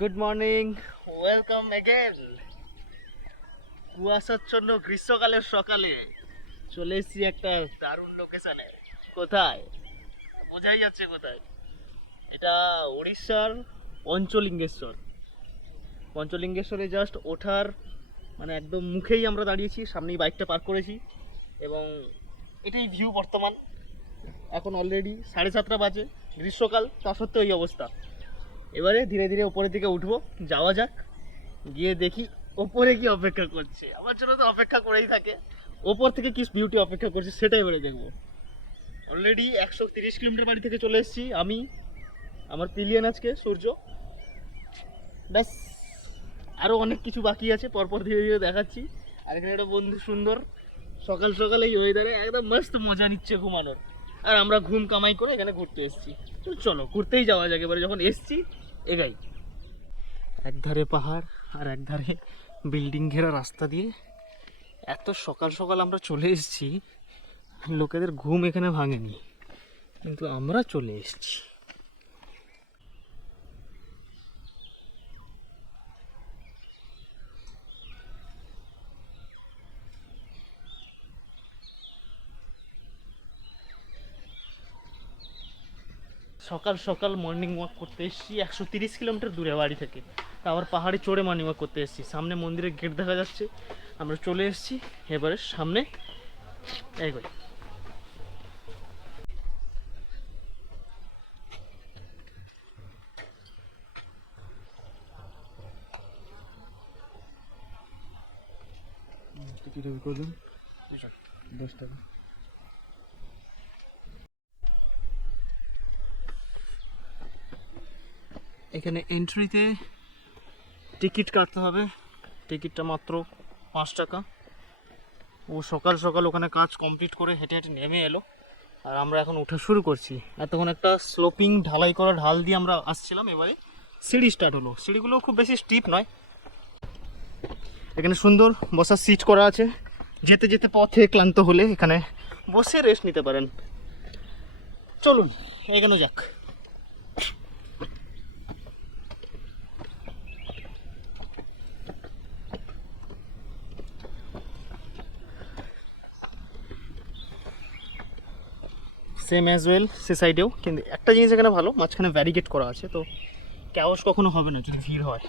Good morning, welcome again. কুয়াশাচ্ছন্ন গ্রীষ্মকালের সকালে চলে এসেছি একটা দারুণ লোকেশনে। কোথায় বোঝাই যাচ্ছে কোথায়। এটা উড়িষ্যার পঞ্চলিঙ্গেশ্বর। পঞ্চলিঙ্গেশ্বরে জাস্ট ওঠার মানে একদম মুখেই আমরা দাঁড়িয়েছি, সামনেই বাইকটা পার্ক করেছি এবং এটাই ভিউ বর্তমান। এখন অলরেডি 7:30 বাজে, গ্রীষ্মকাল, তা সত্ত্বেও এই অবস্থা। এবারে ধীরে ধীরে উপরের দিকে উঠবো, যাওয়া যাক, গিয়ে দেখি ওপরে কি অপেক্ষা করছে। আমার জন্য তো অপেক্ষা করেই থাকে, ওপর থেকে কি বিউটি অপেক্ষা করছে সেটাই এবারে দেখবো। অলরেডি 130 কিলোমিটার বাড়ি থেকে চলে এসেছি আমি, আমার পিলিয়ন আজকে সূর্য। ব্যাস, আরও অনেক কিছু বাকি আছে, পরপর ধীরে ধীরে দেখাচ্ছি। আর এখানে একটা বন্ধু সুন্দর সকাল সকাল এই ওয়েদারে একদম মস্ত মজা নিচ্ছে ঘুমানোর। আর আমরা ঘুম কামাই করে এখানে ঘুরতে এসেছি। তো চলো ঘুরতেই যাওয়া যাক, এবারে যখন এসছি এগাই। একধারে পাহাড় আর একধারে বিল্ডিং ঘেরা রাস্তা দিয়ে এত সকাল সকাল আমরা চলে এসেছি। লোকেদের ঘুম এখানে ভাঙেনি, কিন্তু আমরা চলে এসেছি। সকাল সকাল মর্নিং ওয়াক করতে এসেছি 130 কিলোমিটার দূরে বাড়ি থেকে। আবার পাহাড়ে চড়ে মর্নিং ওয়াক করতে এসেছি। সামনে মন্দিরের গেট দেখা যাচ্ছে, আমরা চলে এসেছি। এবারে সামনে এগোই। টিকিট হবে কত? 10 টাকা। এখানে এন্ট্রিতে টিকিট কাটতে হবে, টিকিটটা মাত্র 5 টাকা। ও সকাল সকাল ওখানে কাজ কমপ্লিট করে হেঁটে হেঁটে নেমে এলো, আর আমরা এখন উঠে শুরু করছি। এতক্ষণ একটা স্লোপিং ঢালাই করা ঢাল দিয়ে আমরা আসছিলাম, এবারে সিঁড়ি স্টার্ট হলো। সিঁড়িগুলো খুব বেশি স্টিপ নয়। এখানে সুন্দর বসার সিট করা আছে, যেতে যেতে পথে ক্লান্ত হলে এখানে বসে রেস্ট নিতে পারেন। চলুন এগোনো যাক। সেম অ্যাজ ওয়েল সে সাইডেও, কিন্তু একটা জিনিস এখানে ভালো, মাঝখানে ব্যারিকেড করা আছে, তো ক্যাওস কখনো হবে না যদি ভিড় হয়।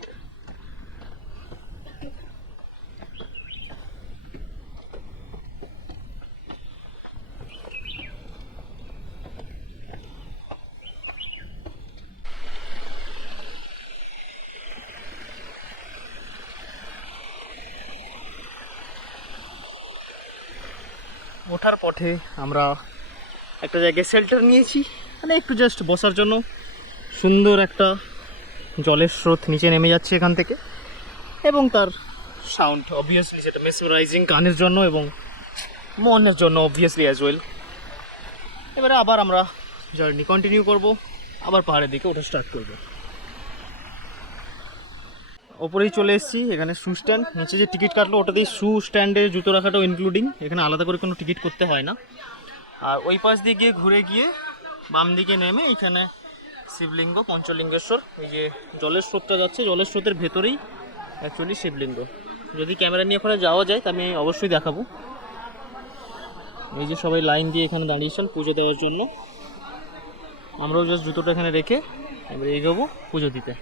ওঠার পথে আমরা একটা জায়গায় শেল্টার নিয়েছি, মানে একটু জাস্ট বসার জন্য। সুন্দর একটা জলের স্রোত নিচে নেমে যাচ্ছে এখান থেকে, এবং তার সাউন্ড অবভিয়াসলি সেটা মেসোরাইজিং কানের জন্য এবং মনের জন্য অবভিয়াসলি অ্যাজ ওয়েল। এবারে আবার আমরা জার্নি কন্টিনিউ করব, আবার পাহাড়ের দিকে ওঠা স্টার্ট করব। ওপরেই চলে এসেছি, এখানে শু স্ট্যান্ড। নিচে যে টিকিট কাটলো ওটাতেই শু স্ট্যান্ডে জুতো রাখাটাও ইনক্লুডিং, এখানে আলাদা করে কোনো টিকিট করতে হয় না। আর ওই পাশ দিয়ে গিয়ে ঘুরে গিয়ে বাম দিকে নেমে এখানে শিবলিঙ্গ পঞ্চলিঙ্গেশ্বর। এই যে জলের স্রোতটা যাচ্ছে, জলের স্রোতের ভেতরেই অ্যাকচুয়ালি শিবলিঙ্গ। যদি ক্যামেরা নিয়ে ওখানে যাওয়া যায় তা আমি অবশ্যই দেখাবো। এই যে সবাই লাইন দিয়ে এখানে দাঁড়িয়েছেন পুজো দেওয়ার জন্য। আমরাও জাস্ট জুতোটা এখানে রেখে এবারে এগোবো পুজো দিতে।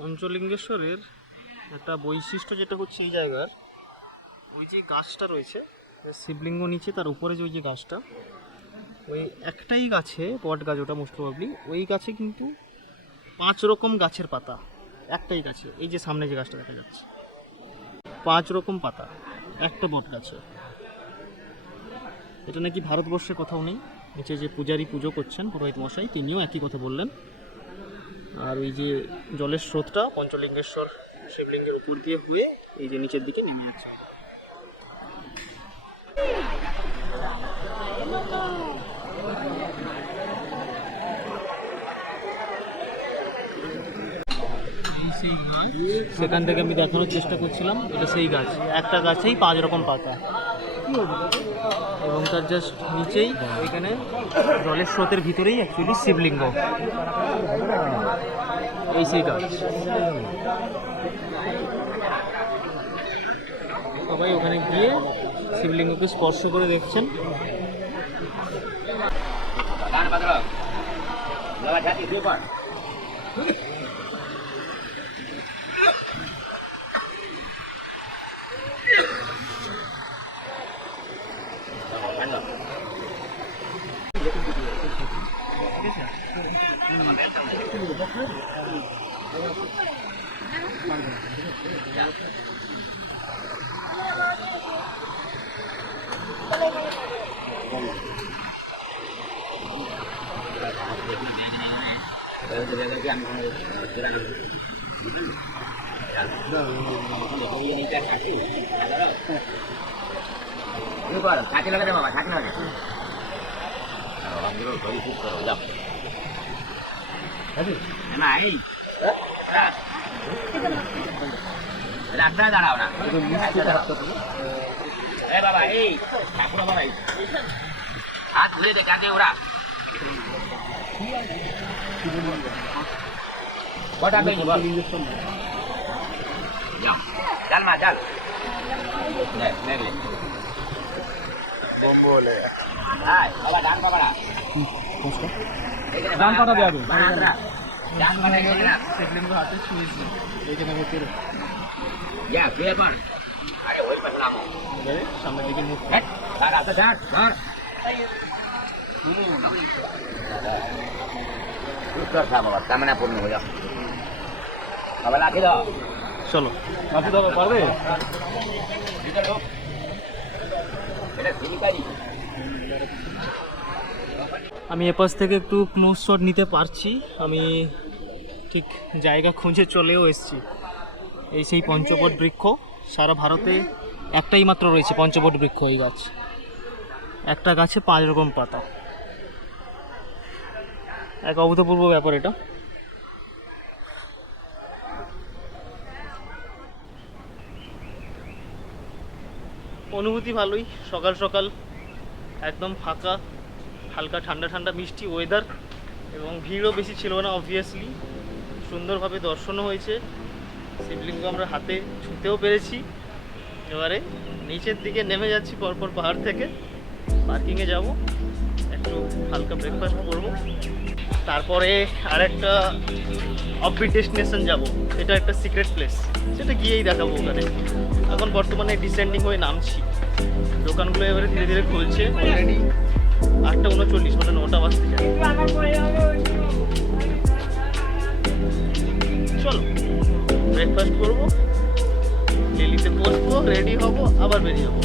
পঞ্চলিঙ্গেশ্বরের একটা বৈশিষ্ট্য যেটা হচ্ছে এই জায়গার, ওই যে গাছটা রয়েছে শিবলিঙ্গ নিচে, তার উপরে যে ওই যে গাছটা, ওই একটাই গাছে, বট গাছ ওটা মোস্ট প্রবাবলি, ওই গাছে কিন্তু 5 রকম গাছের পাতা একটাই গাছে। এই যে সামনে যে গাছটা দেখা যাচ্ছে, 5 রকম পাতা একটা বট গাছে। এটা নাকি ভারতবর্ষে কোথাও নেই। নিচে যে পূজারী পুজো করছেন পুরোহিত মশাই তিনিও একই কথা বললেন। আর ওই যে জলের স্রোতটা পঞ্চলিঙ্গেশ্বর শিবলিঙ্গের উপর দিয়ে হয়ে এই যে নিচের দিকে নেমে যাচ্ছে। সেখান থেকে আমি দেখানোর চেষ্টা করছিলাম, এটা সেই গাছ, একটা গাছেই 5 রকম পাতা এবং তার জাস্ট নিচেই ওইখানে জলের স্রোতের ভিতরেই অ্যাকচুয়ালি শিবলিঙ্গ, এই সেই গাছ। সবাই ওখানে গিয়ে শিবলিঙ্গকে স্পর্শ করে দেখছেন। ছাতি লাগাতে বাবা, ছাতি লাগাতে না, এই রাস্তায় দাঁড়াও না বাবা, এই ঠাকুর বাবা, হাত ঘুরে দেখাতে ওরা কটা পেয়েছি বল, চাল মা চাল বাবা, ডান বাবারা ডান পাতা দেওয়া হবে, ডান বাবা শিবলিঙ্গ হাতে ছুঁয়েছি এইখানে ভেতরে। আরে ওই পাশে নামো, সামনের দিকে মুখ রাস্তা ছাড় ধর, বাবা কামনা পূর্ণ হয়ে যাও বাবা, লাঠি দাও, চলো লাঠি দাও, পারবে? আমি এপাশ থেকে একটু ক্লোজ শট নিতে পারছি, আমি ঠিক জায়গা খুঁজে চলেও এসেছি। এই সেই পঞ্চবট বৃক্ষ, সারা ভারতে একটাই মাত্র রয়েছে পঞ্চবট বৃক্ষ, এই গাছ, একটা গাছে 5 রকম পাতা, এক অভূতপূর্ব ব্যাপার এটা। অনুভূতি ভালোই, সকাল সকাল একদম ফাঁকা, হালকা ঠান্ডা ঠান্ডা মিষ্টি ওয়েদার এবং ভিড়ও বেশি ছিল না অবভিয়াসলি। সুন্দরভাবে দর্শনও হয়েছে, শিবলিঙ্গ আমরা হাতে ছুঁতেও পেরেছি। এবারে নিচের দিকে নেমে যাচ্ছি পরপর পাহাড় থেকে, পার্কিংয়ে যাব, একটু হালকা ব্রেকফাস্ট করব, তারপরে আরেকটা অফবিট ডেস্টিনেশন যাব, এটা একটা সিক্রেট প্লেস, সেটা গিয়েই দেখাবো ওখানে। এখন বর্তমানে ডিসেন্ডিং হয়ে নামছি, দোকানগুলো এবারে ধীরে ধীরে খুলছে, অলরেডি 8:39 মানে 9টা বাজতে যায়। চলো ব্রেকফাস্ট করবো, দিল্লিতে পৌঁছবো, রেডি হব, আবার বেরিয়ে যাবো।